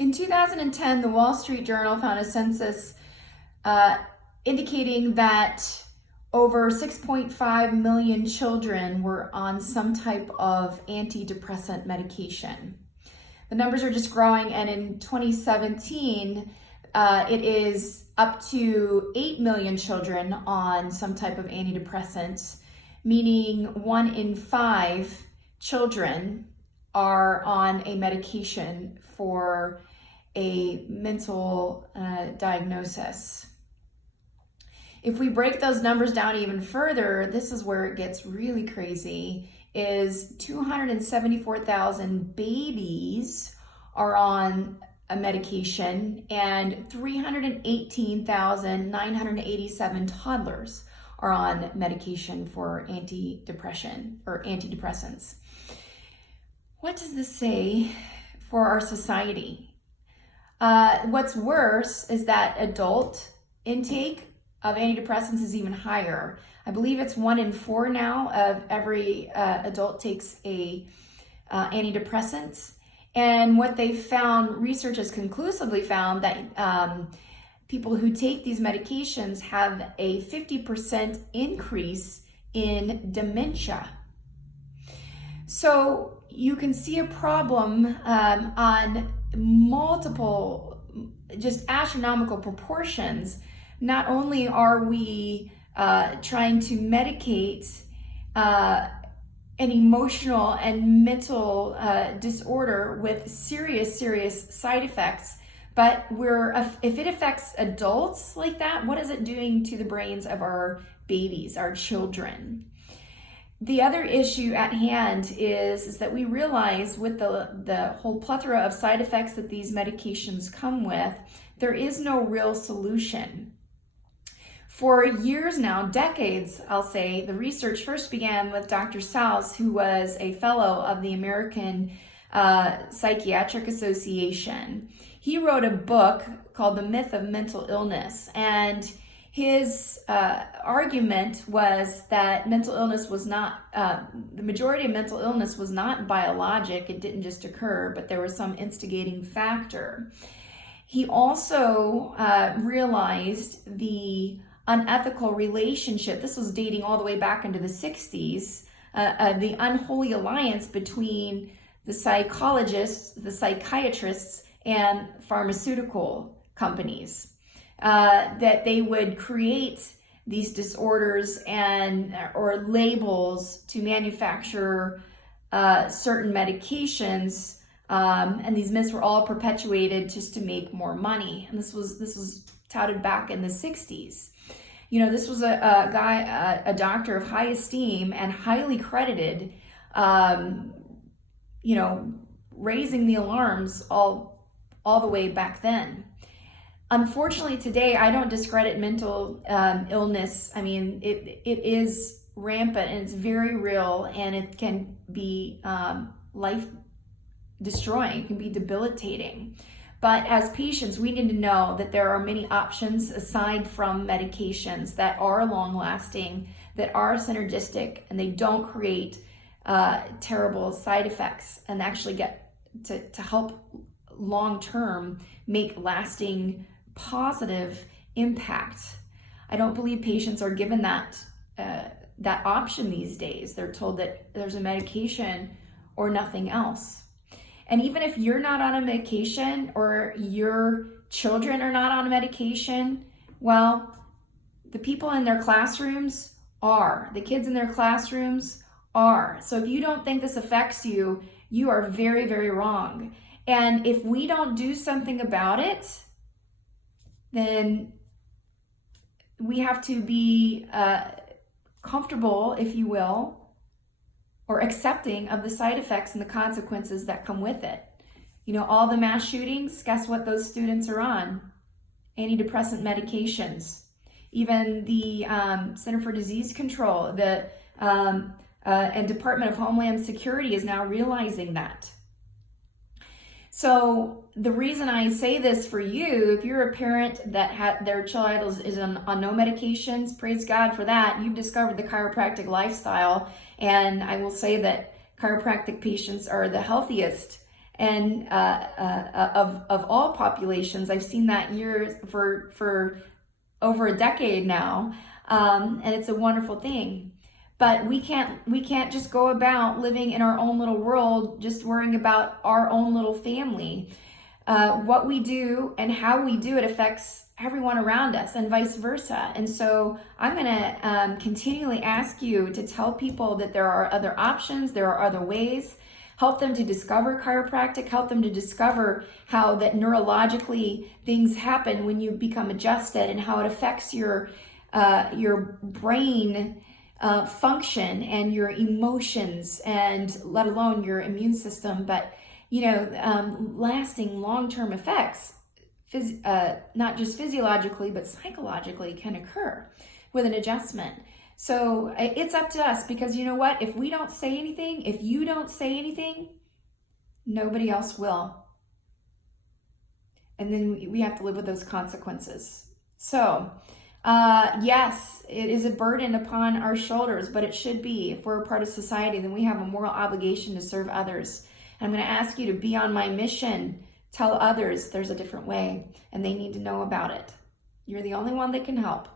In 2010, the Wall Street Journal found a census indicating that over 6.5 million children were on some type of antidepressant medication. The numbers are just growing, and in 2017, it is up to 8 million children on some type of antidepressants, meaning 1 in 5 children are on a medication for a mental diagnosis. If we break those numbers down even further, this is where it gets really crazy, is 274,000 babies are on a medication and 318,987 toddlers are on medication for antidepression or antidepressants. What does this say for our society? What's worse is that adult intake of antidepressants is even higher. I believe it's 1 in 4 now of every adult takes a antidepressant. And what they found, research has conclusively found that people who take these medications have a 50% increase in dementia. So you can see a problem on multiple, just astronomical proportions. Not only are we trying to medicate an emotional and mental disorder with serious side effects, but if it affects adults like that, what is it doing to the brains of our babies, our children? The other issue at hand is that we realize with the whole plethora of side effects that these medications come with, there is no real solution. For years now, decades, I'll say, the research first began with Dr. Souse, who was a fellow of the American Psychiatric Association. He wrote a book called The Myth of Mental Illness, and his argument was that mental illness was not, the majority of mental illness was not biologic. It didn't just occur, but there was some instigating factor. He also realized the unethical relationship. This was dating all the way back into the 60s, the unholy alliance between the psychologists, the psychiatrists, and pharmaceutical companies. That they would create these disorders or labels to manufacture certain medications, and these myths were all perpetuated just to make more money. And this was touted back in the 60s. You know, this was a guy, a doctor of high esteem and highly credited, raising the alarms all the way back then. Unfortunately, today, I don't discredit mental illness. I mean, it is rampant and it's very real, and it can be life-destroying. It can be debilitating. But as patients, we need to know that there are many options aside from medications that are long-lasting, that are synergistic, and they don't create terrible side effects and actually get to help long-term make lasting positive impact. I don't believe patients are given that option these days. They're told that there's a medication or nothing else. And even if you're not on a medication or your children are not on a medication, well, the people in their classrooms are. The kids in their classrooms are. So if you don't think this affects you, you are very, very wrong. And if we don't do something about it, then we have to be comfortable, if you will, or accepting of the side effects and the consequences that come with it. You know, all the mass shootings, guess what those students are on? Antidepressant medications. Even the Center for Disease Control, and Department of Homeland Security is now realizing that. So the reason I say this for you, if you're a parent that their child is on no medications, praise God for that. You've discovered the chiropractic lifestyle. And I will say that chiropractic patients are the healthiest and of all populations. I've seen that years for over a decade now, and it's a wonderful thing. But we can't just go about living in our own little world, just worrying about our own little family. What we do and how we do it affects everyone around us, and vice versa. And so I'm going to continually ask you to tell people that there are other options, there are other ways. Help them to discover chiropractic, help them to discover how that neurologically things happen when you become adjusted, and how it affects your brain function and your emotions, and let alone your immune system. But lasting long-term effects, not just physiologically but psychologically, can occur with an adjustment. So it's up to us, because you know what? If we don't say anything, if you don't say anything, nobody else will. And then we have to live with those consequences. So yes, it is a burden upon our shoulders, but it should be. If we're a part of society, then we have a moral obligation to serve others. And I'm going to ask you to be on my mission. Tell others there's a different way, and they need to know about it. You're the only one that can help.